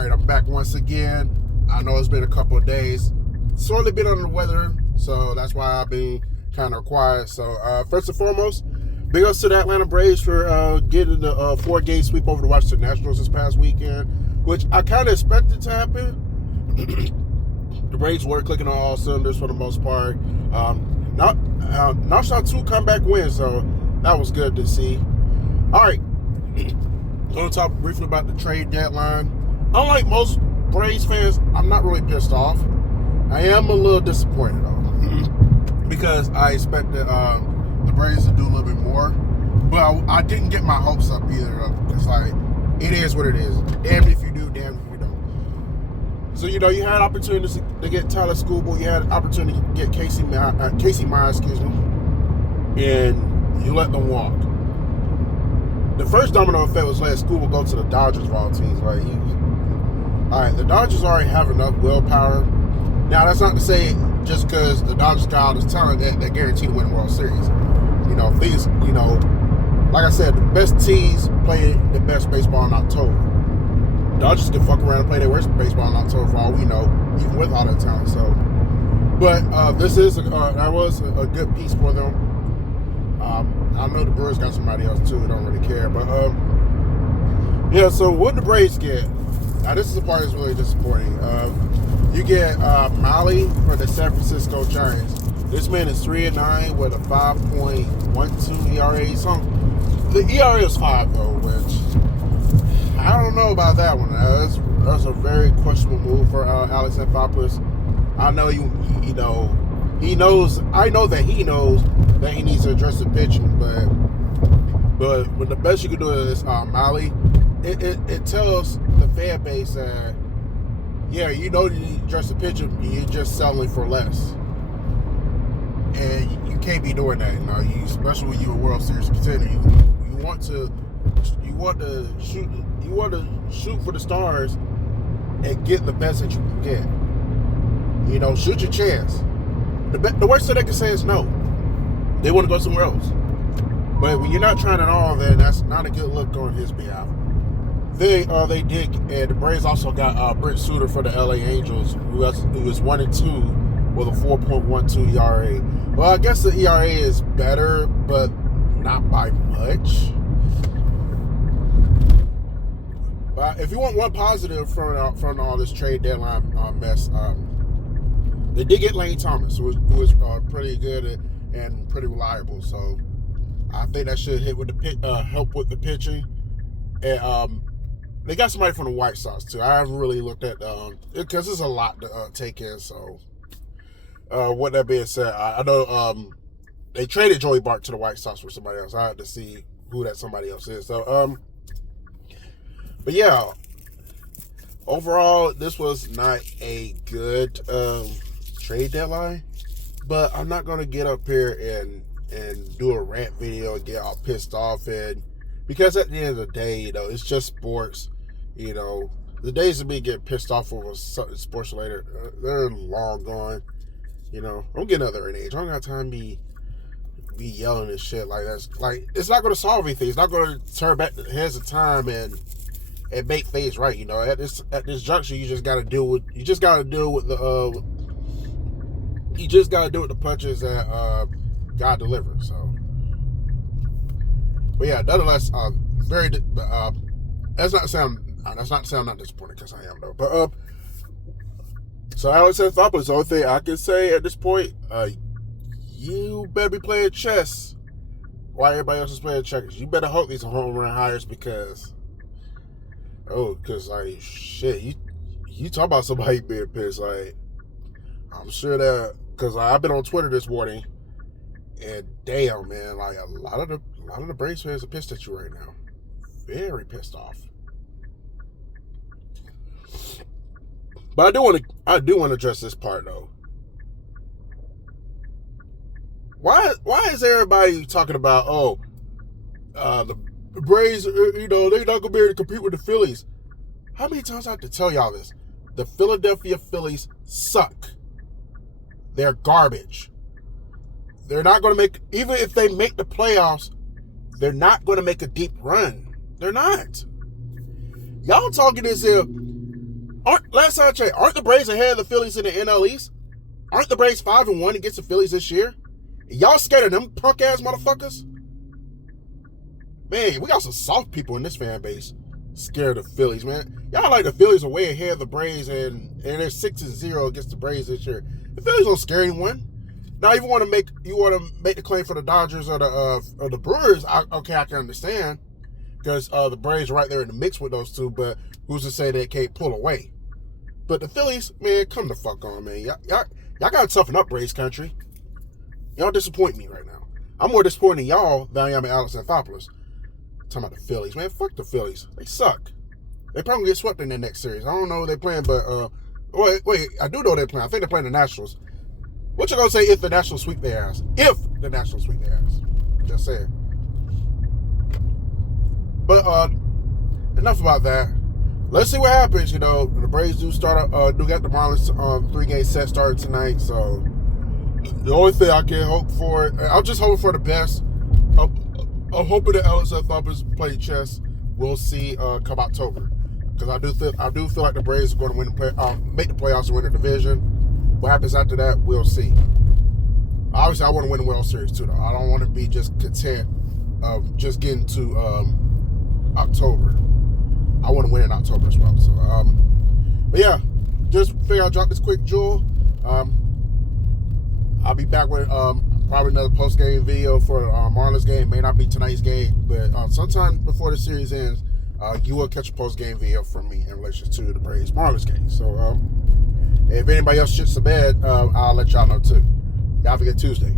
Alright, I'm back once again. I know it's been a couple of days. Sorely been under the weather, so that's why I've been kind of quiet. So, first and foremost, big ups to the Atlanta Braves for getting the 4-game sweep over the Washington Nationals this past weekend, which I kind of expected to happen. The Braves were clicking on all cylinders for the most part. Notched out 2 comeback wins, so that was good to see. All right. I'm going to talk briefly about the trade deadline. Unlike most Braves fans, I'm not really pissed off. I am a little disappointed, though, because I expected the Braves to do a little bit more. But I didn't get my hopes up either. It's like, it is what it is. Damn if you do, damn if you don't. So, you had opportunities to get Tyler Skubal. You had an opportunity to get Casey Mize, and you let them walk. The first domino effect was letting Skubal go to the Dodgers of all teams. Like, all right, the Dodgers already have enough willpower. Now, that's not to say just because the Dodgers got all this talent that they're guaranteed to win the World Series. Things, like I said, the best teams play the best baseball in October. Dodgers can fuck around and play their worst baseball in October for all we know, even with all that talent. So, but that was a good piece for them. I know the Brewers got somebody else too. Don't really care, but so what the Braves get? Now this is the part that's really disappointing. You get Miley for the San Francisco Giants. This man is 3-9 with a 5.12 ERA. The ERA is 5 though, which I don't know about that one. That's a very questionable move for Alex Anthopoulos. I know he knows. I know that he knows that he needs to address the pitching, but when the best you can do is Miley, it tells the fan base that you need to address the pitching, you're just selling for less, and you can't be doing that. Especially when you're a World Series contender, you want to shoot for the stars and get the best that you can get. Shoot your chance. The worst thing they can say is no. They want to go somewhere else. But when you're not trying at all, then that's not a good look on his behalf. They did, and the Braves also got Brent Suter for the LA Angels, who is 1-2 with a 4.12 ERA. Well, I guess the ERA is better, but not by much. But if you want one positive from all this trade deadline mess, they did get Lane Thomas, who was pretty good and pretty reliable. So I think that should help with the pitching. And they got somebody from the White Sox too. I haven't really looked at because there's a lot to take in. So with that being said, I know they traded Joey Bart to the White Sox for somebody else. I have to see who that somebody else is. So but yeah, overall this was not a good trade deadline. But I'm not gonna get up here and do a rant video and get all pissed off, and because at the end of the day, it's just sports. The days of me getting pissed off over something sports related, they're long gone. I'm getting up there in age. I don't got time to be yelling and shit like that's like it's not gonna solve anything. It's not gonna turn back the hands of time and make things right. At this juncture, you just gotta deal with the punches that God delivers. So, but yeah, nonetheless, that's not to sound I'm not disappointed, because I am though. But so Alex Anthopoulos, the only thing I can say at this point, you better be playing chess while everybody else is playing checkers. You better hope these are home run hires, because like shit, you talk about somebody being pissed. Like, I'm sure that, because I've been on Twitter this morning, and damn, man, like a lot of the Braves fans are pissed at you right now, very pissed off. But I do want to address this part though. Why is everybody talking about the Braves? They're not gonna be able to compete with the Phillies. How many times I have to tell y'all this? The Philadelphia Phillies suck. They're garbage. They're not going to make, even if they make the playoffs, they're not going to make a deep run. They're not. Y'all talking as if Last time I checked, aren't the Braves ahead of the Phillies in the NL East? Aren't the Braves 5-1 against the Phillies this year? Y'all scared of them punk ass motherfuckers? Man, we got some soft people in this fan base scared of Phillies, man. Y'all like the Phillies are way ahead of the Braves, and they're 6-0 against the Braves this year. The Phillies don't scare anyone. Now, if you want to make the claim for the Dodgers or the Brewers, I can understand, because the Braves are right there in the mix with those two. But who's to say they can't pull away? But the Phillies, man, come the fuck on, man. Y'all gotta toughen up, Braves country. Y'all disappoint me right now. I'm more disappointed in y'all than I am in Alex Anthopoulos. Talking about the Phillies, man. Fuck the Phillies. They suck. They probably get swept in their next series. I don't know who they're playing, but wait, I do know they're playing. I think they're playing the Nationals. What you gonna say if the Nationals sweep their ass? If the Nationals sweep their ass. Just saying. But enough about that. Let's see what happens. You know, the Braves do get the Marlins 3-game set started tonight. So the only thing I can hope for, I'm just hoping for the best. I'm hoping that Alex Anthopoulos play chess. We'll see come October, because I do feel like the Braves are going to make the playoffs and win the division. What happens after that, we'll see. Obviously, I want to win the World Series too, though. I don't want to be just content of just getting to October. I want to win in October as well. So, but yeah, just figure I'll drop this quick jewel. I'll be back with probably another post-game video for Marlins game. May not be tonight's game, but sometime before the series ends, you will catch a post-game video from me in relation to the Braves Marlins game. So if anybody else shits the bed, I'll let y'all know too. Y'all have a good Tuesday.